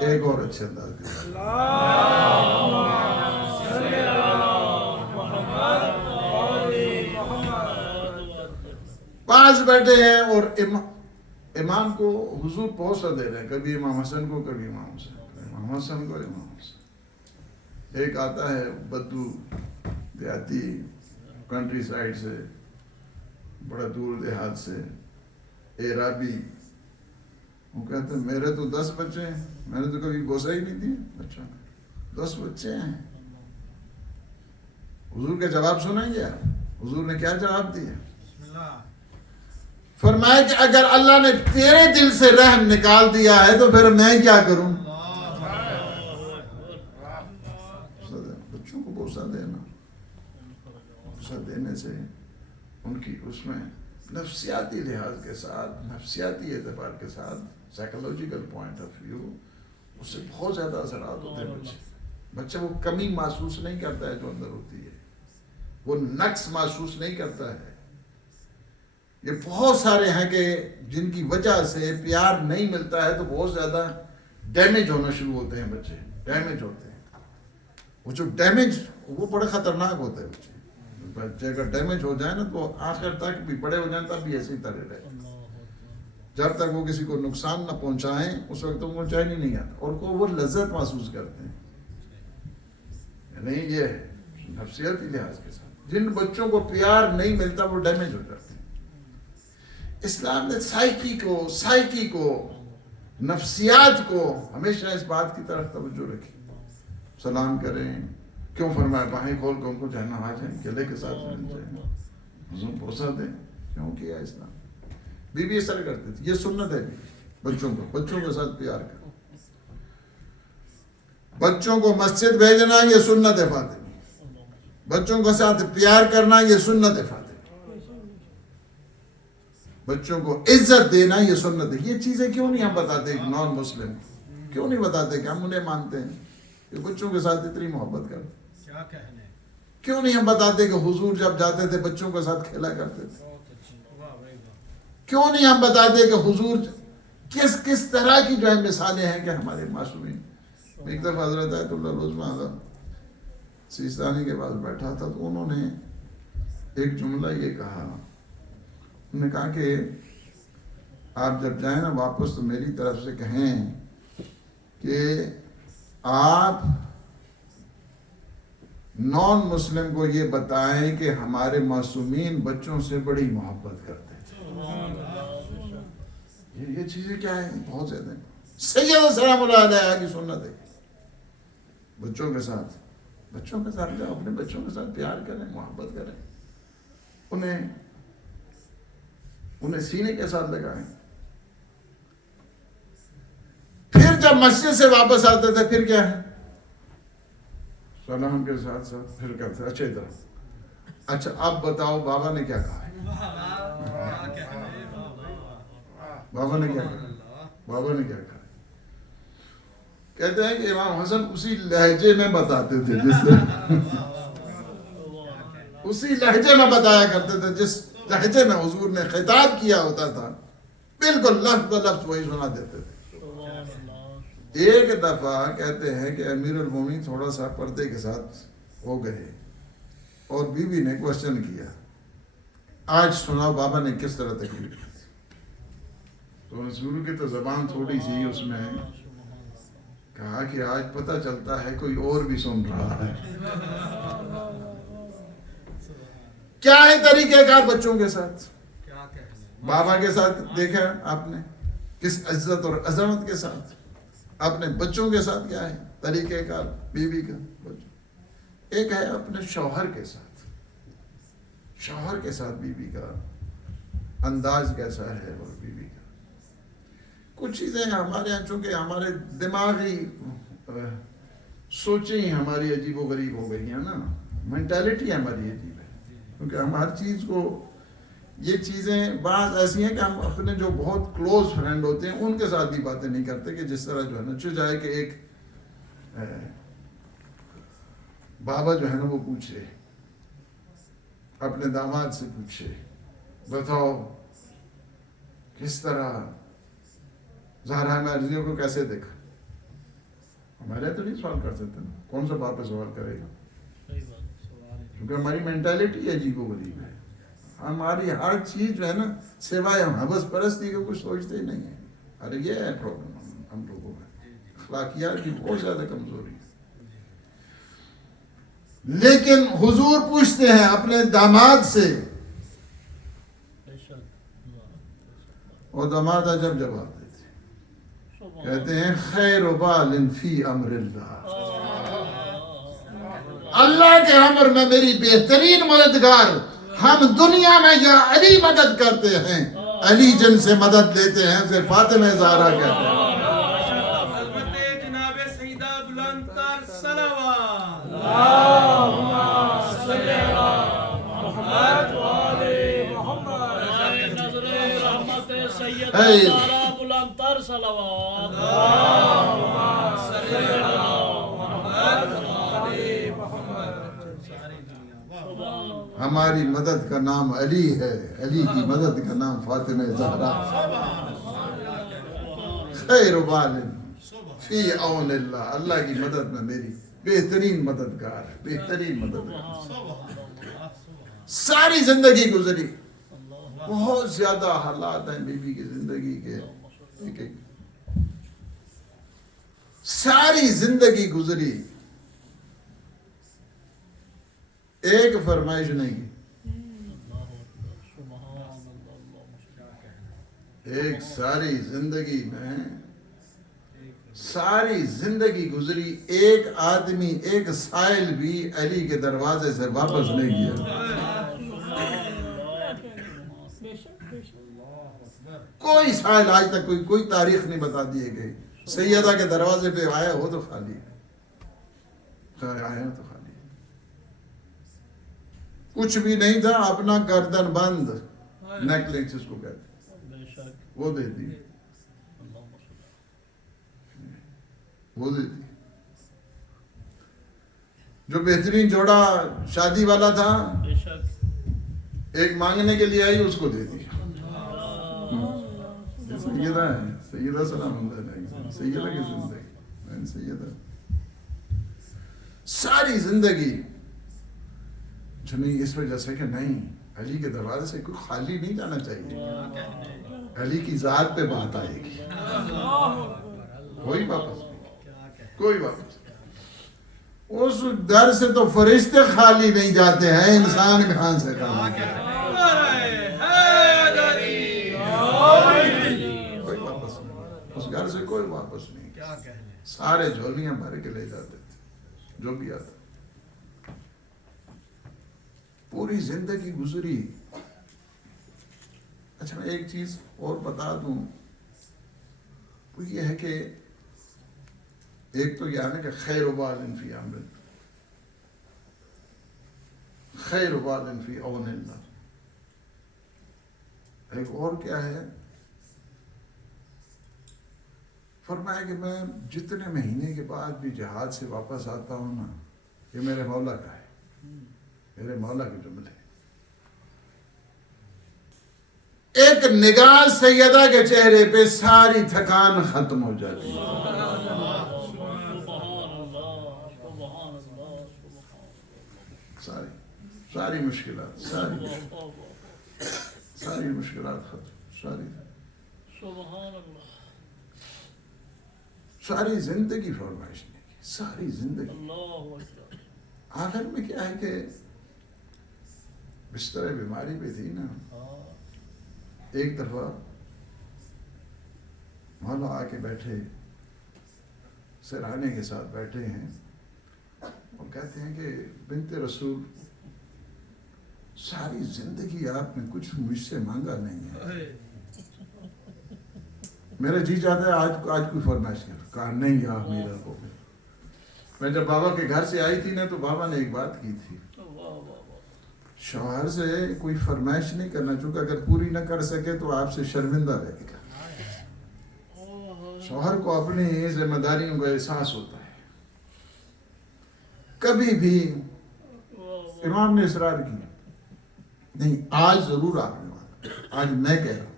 ایک اور اچھے انداز کے پاس بیٹھے ہیں اور امام کو حضور بوسہ دے رہے ہیں، کبھی امام حسن کو، کبھی امام حسین کو، امام حسن کو، امام حسن. ایک آتا ہے بدو دیہاتی کنٹری سائڈ سے، بڑا دور دیہات سے، عرابی. وہ کہتے ہیں میرے تو 10 بچے ہیں، میں نے تو کبھی بوسہ ہی نہیں دیا بچوں کو، 10 بچے ہیں. حضور کا جواب سنیں گے؟ حضور نے کیا جواب دیا؟ فرمایا کہ اگر اللہ نے تیرے دل سے رحم نکال دیا ہے تو پھر میں کیا کروں. بچوں کو بوسہ دینا، بوسہ دینے سے ان کی اس میں نفسیاتی لحاظ کے ساتھ، نفسیاتی اعتبار کے ساتھ، سائیکولوجیکل پوائنٹ آف ویو، اس سے بہت زیادہ اثرات ہوتے ہیں بچہ وہ کمی محسوس نہیں کرتا ہے جو اندر ہوتی ہے، وہ نقص محسوس نہیں کرتا ہے. یہ بہت سارے ہیں کہ جن کی وجہ سے پیار نہیں ملتا ہے تو بہت زیادہ ڈیمیج ہونا شروع ہوتے ہیں، بچے ڈیمیج ہوتے ہیں. وہ جو ڈیمیج وہ بڑے خطرناک ہوتے ہیں بچے اگر ڈیمیج ہو جائے نا تو آخر تک بھی بڑے ہو جائیں تب بھی ایسے ہی طرح رہے، جب تک وہ کسی کو نقصان نہ پہنچائیں اس وقت تو وہ چین ہی نہیں آتا اور وہ لذت محسوس کرتے ہیں. نہیں، یہ ہے نفسیاتی لحاظ کے ساتھ جن بچوں کو پیار نہیں ملتا وہ ڈیمیج ہو جاتے ہیں. اسلام نے سائیکی کو نفسیات کو ہمیشہ اس بات کی طرف توجہ رکھی. سلام کریں، کیوں فرمایا باہیں کھول کے ان کو جہنم آ جائیں، گلے کے ساتھ مل جائیں، حضور بوسہ دیں. کیوں کیا اسلام؟ بی بی اس طرح کرتے تھے. یہ سنت ہے بچوں کے ساتھ پیار کرو. بچوں کو مسجد بھیجنا یہ سنت ہے فاطمی. بچوں کے ساتھ پیار کرنا یہ سنت ہے فاطمی. بچوں کو عزت دینا یہ سنت ہے. یہ چیزیں کیوں نہیں ہم بتاتے نان مسلم، کیوں نہیں بتاتے کہ ہم انہیں مانتے ہیں کہ بچوں کے ساتھ اتنی محبت کرتے؟ کیوں نہیں ہم بتاتے کہ حضور جب جاتے تھے بچوں کے ساتھ کھیلا کرتے تھے؟ کیوں نہیں ہم بتاتے کہ حضور کس طرح کی جو ہے مثالیں ہیں کہ ہمارے معصومین. ایک دفعہ حضرت آیت اللہ العظمیٰ سیستانی کے پاس بیٹھا تھا تو انہوں نے ایک جملہ یہ کہا، انہوں نے کہا کہ آپ جب جائیں نا واپس تو میری طرف سے کہیں کہ آپ نان مسلم کو یہ بتائیں کہ ہمارے معصومین بچوں سے بڑی محبت کرتے تھے. یہ چیزیں کیا ہیں؟ بہت زیادہ سید سلام اللہ علیہ کی سنت ہے. بچوں کے ساتھ جاؤ، اپنے بچوں کے ساتھ پیار کریں، محبت کریں، انہیں سینے کے ساتھ لگائیں. پھر جب مسجد سے واپس آتے تھے پھر کیا ہے؟ سلام کے ساتھ ساتھ پھر کرتے اچھے طرح. اچھا اب بتاؤ بابا نے کیا کہا ہے؟ بابا نے کیا کہا؟ کہتے ہیں کہ امام حسن اسی لہجے میں بتاتے تھے اسی لہجے میں بتایا کرتے تھے جس لہجے میں حضور نے خطاب کیا ہوتا تھا، بالکل لفظ بلفظ وہی سنا دیتے تھے. ایک دفعہ کہتے ہیں کہ امیر المومنین تھوڑا سا پردے کے ساتھ ہو گئے اور بی بی نے کوشچن کیا، آج سناؤ بابا نے کس طرح تکلیف کی تھی. تو حضور کی تو زبان تھوڑی سی اس میں کہا کہ آج پتہ چلتا ہے کوئی اور بھی سن رہا ہے. کیا ہے طریقہ کار بچوں کے ساتھ؟ بابا کے ساتھ دیکھا آپ نے کس عزت اور عظمت کے ساتھ، اپنے بچوں کے ساتھ کیا ہے طریقہ کار بیوی کا. ایک ہے اپنے شوہر کے ساتھ بیوی کا انداز کیسا ہے اور بیوی کا. کچھ چیزیں ہمارے یہاں چونکہ ہمارے دماغی سوچیں ہی ہماری عجیب و غریب ہو گئی ہیں نا، مینٹالٹی ہماری عجیب ہے، کیونکہ ہم ہر چیز کو، یہ چیزیں بعض ایسی ہیں کہ ہم اپنے جو بہت کلوز فرینڈ ہوتے ہیں ان کے ساتھ بھی باتیں نہیں کرتے کہ جس طرح جو ہے نا جائے کہ ایک بابا جو ہے نا وہ پوچھے اپنے داماد سے، پوچھے بتاؤ کس طرح زہرا مرضیوں کو کیسے دیکھا. ہمارے تو نہیں سوال کر سکتے نا، کون سا باپ سوال کرے گا، کیونکہ ہماری مینٹالٹی عجیب و غریب ہے. ہماری ہر چیز جو ہے نا سوائے ہم حوث پرستی کو کچھ سوچتے ہی نہیں ہیں. ارے یہ ہے پرابلم ہم لوگوں میں، اخلاقیات کی بہت زیادہ کمزوری ہے. لیکن حضور پوچھتے ہیں اپنے داماد سے، اور داماد جب جواب دیتے کہتے ہیں خیر بال فی امر اللہ، اللہ کے امر میں میری بہترین مددگار، ہم دنیا میں یا علی مدد کرتے ہیں، علی جن سے مدد لیتے ہیں اسے فاطمہ زہرا کہتے ہیں. جناب سیدہ بلند تر صلوات محمد سیدہ زہرا بلند تر صلوات ہماری مدد کا نام علی ہے، علی کی مدد کا نام فاطمہ زہرا، خیر بال فی اون اللہ، اللہ کی مدد میں میری بہترین مددگار ہے، بہترین مددگار۔ ساری زندگی گزری، بہت زیادہ حالات ہیں بی بی کی زندگی کے، ایک ایک ساری زندگی گزری، ایک فرمائش نہیں کی، ایک ساری زندگی میں ساری زندگی گزری، ایک آدمی ایک سائل بھی علی کے دروازے سے واپس نہیں گیا، کوئی سائل آج تک کوئی تاریخ نہیں بتا دیے گئی سیدہ کے دروازے پہ آیا ہو تو خالی ہے، آیا تو خالی ہے، کچھ بھی نہیں تھا، اپنا گردن بند نیکلیس جس کو کہتے ہیں وہ دے دی، وہ دے دی، جو بہترین جوڑا شادی والا تھا ایک مانگنے کے لیے آئی، اس کو دے دی، سیدہ ہے، سیدہ سلام اللہ علیہ، سیدہ کی زندگی، سیدہ ساری زندگی جو نہیں، اس وجہ سے کہ نہیں، علی کے دروازے سے کوئی خالی نہیں جانا چاہیے، علی کی ذات پہ بات آئے گی، کوئی واپس نہیں، کوئی واپس نہیں، اس در سے تو فرشتے خالی نہیں جاتے ہیں، انسان کہاں سے خالی جاتے ہیں، کوئی واپس نہیں، اس گھر سے کوئی واپس نہیں، سارے جھولیاں بھر کے لے جاتے تھے جو بھی آتا، پوری زندگی گزری۔ اچھا میں ایک چیز اور بتا دوں، وہ یہ ہے کہ ایک تو یہ ہے کہ خیر بال فی امر، خیر بال فی اون اللہ، ایک اور کیا ہے، فرمایا کہ میں جتنے مہینے کے بعد بھی جہاد سے واپس آتا ہوں نا، یہ میرے مولا کا ہے، میرے مولا کے جملے، ایک نگاہ سیدہ کے چہرے پہ ساری تھکان ختم ہو جاتی ہے، ساری مشکلات، ساری مشکلات ختم، ساری زندگی فرمائش نہیں کی، ساری زندگی، آخر میں کیا ہے کہ بستر بیماری پہ تھی نا، ایک دفعہ مولا آ کے بیٹھے، سرہانے کے ساتھ بیٹھے ہیں، وہ کہتے ہیں کہ بنت رسول ساری زندگی آپ نے کچھ مجھ سے مانگا نہیں ہے، میرا جی چاہتا ہے آج کوئی فرمائش کر، کہا نہیں یا میرا کو، میں جب بابا کے گھر سے آئی تھی نا تو بابا نے ایک بات کی تھی، شوہر سے کوئی فرمائش نہیں کرنا، چونکہ اگر پوری نہ کر سکے تو آپ سے شرمندہ رہے گا، شوہر کو اپنی ذمہ داریوں کا احساس ہوتا ہے، کبھی بھی امام نے اصرار کیا نہیں، آج ضرور آپ نے مانگا، آج میں کہہ رہا ہوں،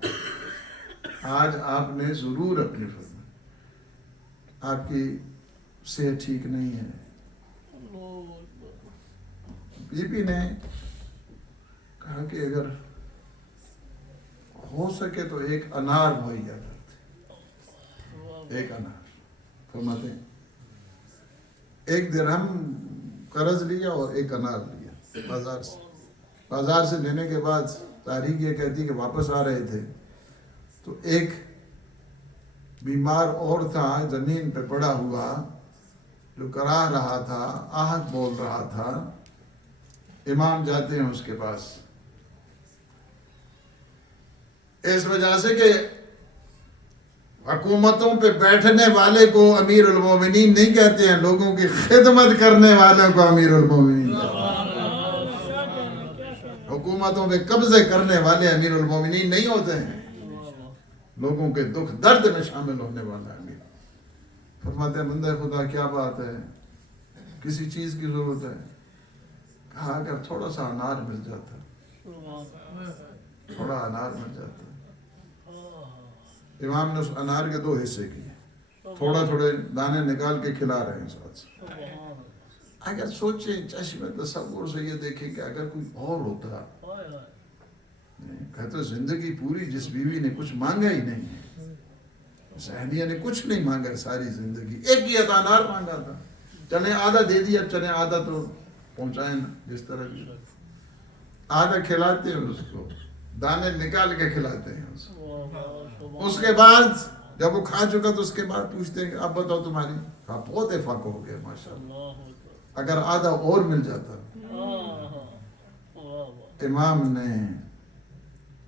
آج آپ نے ضرور اپنی فرمائی، آپ کی صحت ٹھیک نہیں ہے، بی بی نے کہا کہ اگر ہو سکے تو ایک انار مہیا کرتے، ایک انار، فرماتے ہیں ایک درہم قرض لیا اور ایک انار لیا بازار سے لینے کے بعد تاریخ یہ کہتی کہ واپس آ رہے تھے تو ایک بیمار اور تھا زمین پہ پڑا ہوا جو کراہ رہا تھا، آہت بول رہا تھا، امام جاتے ہیں اس کے پاس، اس وجہ سے کہ حکومتوں پہ بیٹھنے والے کو امیر المومنین نہیں کہتے ہیں، لوگوں کی خدمت کرنے والوں کو امیر المومنین کہتے ہیں، حکومتوں پہ قبضے کرنے والے امیر المومنین نہیں ہوتے ہیں، لوگوں کے دکھ درد میں شامل ہونے والا علی۔ فرماتے ہیں بندہ خدا کیا بات ہے، کسی چیز کی ضرورت ہے؟ کہا اگر تھوڑا سا انار مل جاتا، تھوڑا انار مل جاتا۔ امام نے اس انار کے 2 حصے کیے، تھوڑا تھوڑے دانے نکال کے کھلا رہے ہیں ساتھ سے۔ اگر سوچیں چشم تصور سے یہ دیکھیں کہ اگر کوئی اور ہوتا، کہتے زندگی پوری جس بیوی نے کچھ مانگا ہی نہیں ہے، سہنیہ نے کچھ نہیں مانگا ساری زندگی، ایک ہی انار مانگا تھا، چلیں آدھا دے دیا، چلیں آدھا تو پہنچائیں نا، جس طرح بھی آدھا کھلاتے ہیں اس کو، دانے نکال کے کھلاتے ہیں اس کو۔ اس کے بعد جب وہ کھا چکا تو اس کے بعد پوچھتے ہیں کہ اب بتاؤ تمہاری، بہت افاق ہو گیا ماشاءاللہ، اگر آدھا اور مل جاتا۔ امام نے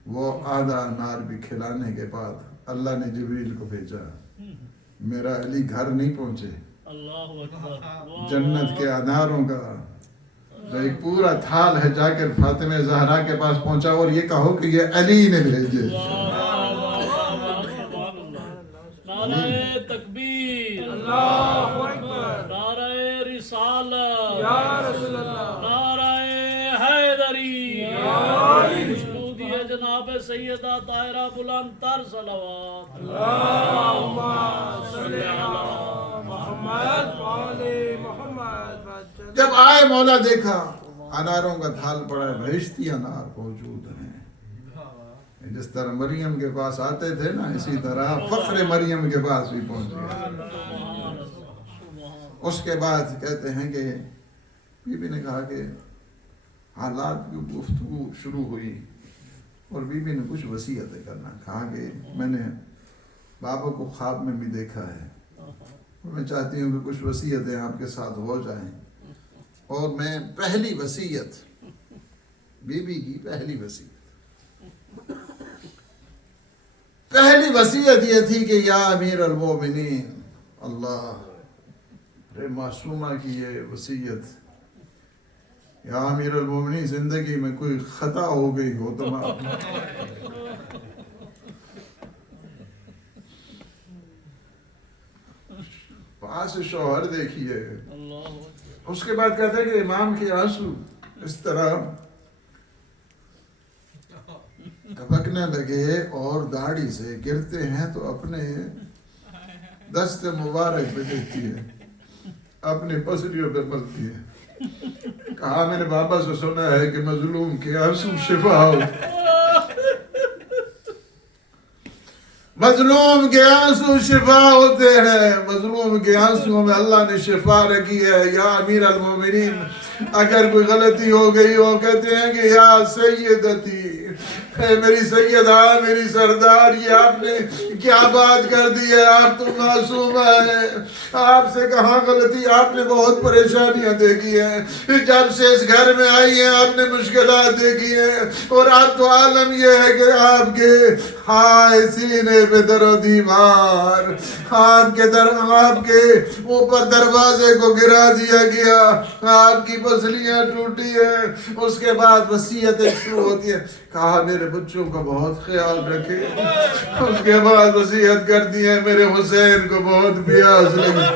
وہ آدھا انار بھی کھلانے کے بعد اللہ نے جبریل کو بھیجا، میرا علی گھر نہیں پہنچے، جنت کے اناروں کا جو ایک پورا تھال ہے جا کر فاطمہ زہرا کے پاس پہنچا اور یہ کہو کہ یہ علی نے بھیجے۔ نعرہ تکبیر، اللہ اکبر، نعرہ رسالت، یا رسول اللہ، نعرہ حیدری، خوشنودی ہے جناب سیدہ طاہرہ بلند تر صلوات، اللہم صلی علی محمد وعلی محمد۔ جب آئے مولا دیکھا اناروں کا تھال پڑا ہے، بہشتی انار موجود ہیں، جس طرح مریم کے پاس آتے تھے نا، اسی طرح فخر مریم کے پاس بھی پہنچ گئے۔ اس کے بعد کہتے ہیں کہ بی بی نے کہا کہ حالات کی گفتگو شروع ہوئی اور بی بی نے کچھ وصیتیں کرنا، کہا کہ میں نے بابا کو خواب میں بھی دیکھا ہے اور میں چاہتی ہوں کہ کچھ وصیتیں آپ کے ساتھ ہو جائیں، اور میں پہلی وصیت، بی بی کی پہلی وصیت یہ تھی کہ یا امیر المومنین، اللہ رے معصومہ کی یہ وصیت، یا امیر المومنین زندگی میں کوئی خطا ہو گئی ہو تو معاف۔ پاس شوہر دیکھیے، اس کے بعد کہتے ہیں کہ امام کے آنسو اس طرح ٹپکنے لگے اور داڑھی سے گرتے ہیں تو اپنے دست مبارک پہ دیکھتی ہے، اپنی پسلیوں پہ ملتی ہے۔ کہا میں نے بابا سے سنا ہے کہ مظلوم کے آنسو شفا ہو، مظلوم کے آنسو شفا ہوتے ہیں، مظلوم کے آنسو میں اللہ نے شفا رکھی ہے۔ یا امیر المومنین، اگر کوئی غلطی ہو گئی ہو، کہتے ہیں کہ یا سیدتی، اے میری سیدہ، میری سردار، یہ آپ نے کیا بات کر دی ہے، آپ تو معصومہ ہیں، آپ سے کہاں غلطی، آپ نے بہت پریشانیاں دیکھی ہیں، جب سے اس گھر میں آئی ہیں آپ نے مشکلات دیکھی ہیں، اور آپ تو عالم یہ ہے کہ آپ کے ہائے سینے پہ در و دیوار، آپ کے اوپر دروازے کو گرا دیا گیا، آپ کی پسلیاں ٹوٹی ہیں۔ اس کے بعد وصیتیں شروع ہوتی ہیں، کہا میرے بچوں کا بہت خیال رکھے۔ اس کے بعد وصیت کر دی ہے میرے حسین کو بہت پیاس لگی،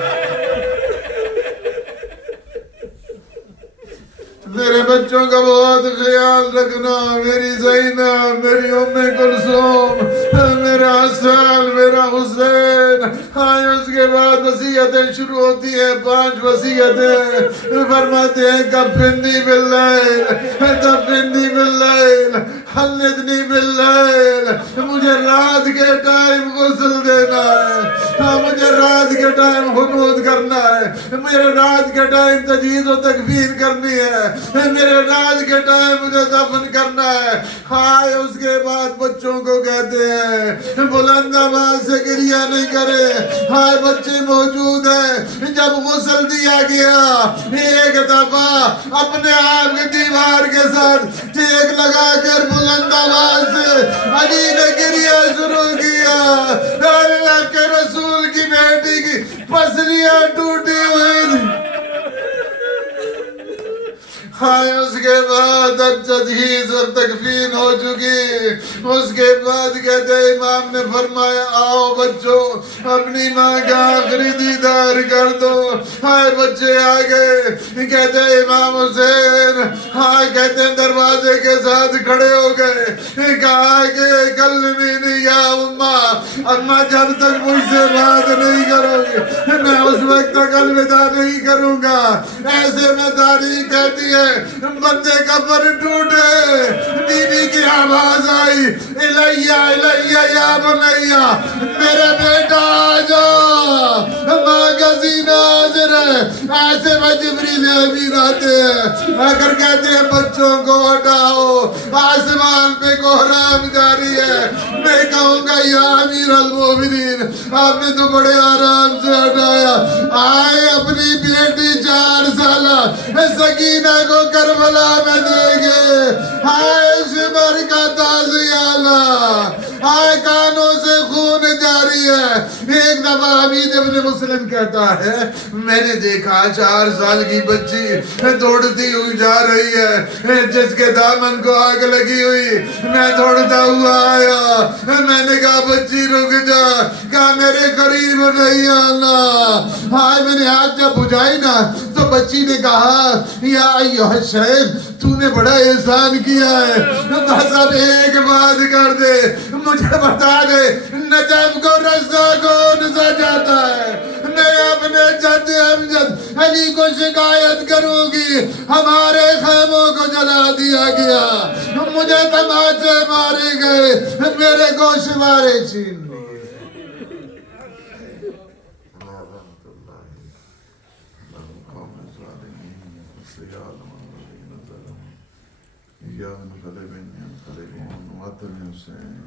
میرے بچوں کا بہت خیال رکھنا، میری زینب، میری ام کلثوم، میرا حسن، میرا حسین۔ اس کے بعد وصیتیں شروع ہوتی ہیں، 5 وصیتیں۔ فرماتے ہیں کفنی باللیل، دفنی باللیل، حلتنی باللیل، مجھے رات کے ٹائم غسل دینا ہے، مجھے رات کے ٹائم حنوط کرنا ہے، میرے رات کے ٹائم تجہیز و تکفین کرنی ہے، میرے رات کے ٹائم مجھے دفن کرنا ہے۔ ہائے اس کے بعد بچوں کو کہتے ہیں بلند آواز سے گریہ نہیں کرے، ہائے بچے موجود ہیں۔ جب غسل دیا گیا، ایک دفعہ اپنے آپ کے دیوار کے ساتھ ٹیک لگا کر بلند آواز سے علی نے گریہ شروع کیا، اللہ کے رسول کی بیٹی کی پسلیاں ٹوٹی ہوئی تھی، ہائے اس کے بعد اب تجہیز اور تکفین ہو چکی. اس کے بعد کہتے امام نے فرمایا آؤ بچوں اپنی ماں کا آخری دیدار کر دو. ہائے بچے آ گئے. کہتے امام حسین ہائے کہتے دروازے کے ساتھ کھڑے ہو گئے. کہا کہ کلمینی یا اماں جب تک مجھ سے بات نہیں کرو گی میں اس وقت تک الوداع نہیں کروں گا. ایسے میں تاریخ کہتی ہے بندے کا پر ٹوٹے. بی بی کی آواز آئی الیہ الیہ یا بنیہ میرے بیٹا آ جا ماں کا سینہ حاضر ہے. ایسے میں جبریل امین آتے ہیں اگر کہتے ہیں بچوں کو ہٹاؤ آسمان پہ کوہرام جاری ہے. میں کہوں گا یا امیر المومنین آپ نے تو بڑے آرام سے ہٹایا. آئے اپنی بیٹی 4 سالہ سکینہ کو کربلا میں دے گے. ہائے شمر کا تازیانہ ہائے کانوں سے خون جاری ہے. ایک دفعہ حمید ابن مسلم کہتا ہے میں نے دیکھا 4 سال کی بچی دوڑتی ہوئی جا رہی ہے جس کے دامن کو آگ لگی ہوئی. میں دوڑتا ہوا آیا. میں نے کہا بچی رک جا. کہا میرے قریب نہیں آنا. ہائے میں نے ہاتھ جب بجھائی نا تو بچی نے کہا یا ایھا الشیخ تو نے بڑا احسان کیا ہے. بس اب ایک بات کر دے مجھے بتا دے نجف کو رسا کون سا جاتا ہے. میں اپنے جد امجد علی کو شکایت کروں گی ہمارے خیموں کو جلا دیا گیا مجھے تماچے مارے گئے میرے گوشوارے چھین لیے. یا انقلب انقلبون وطن حسین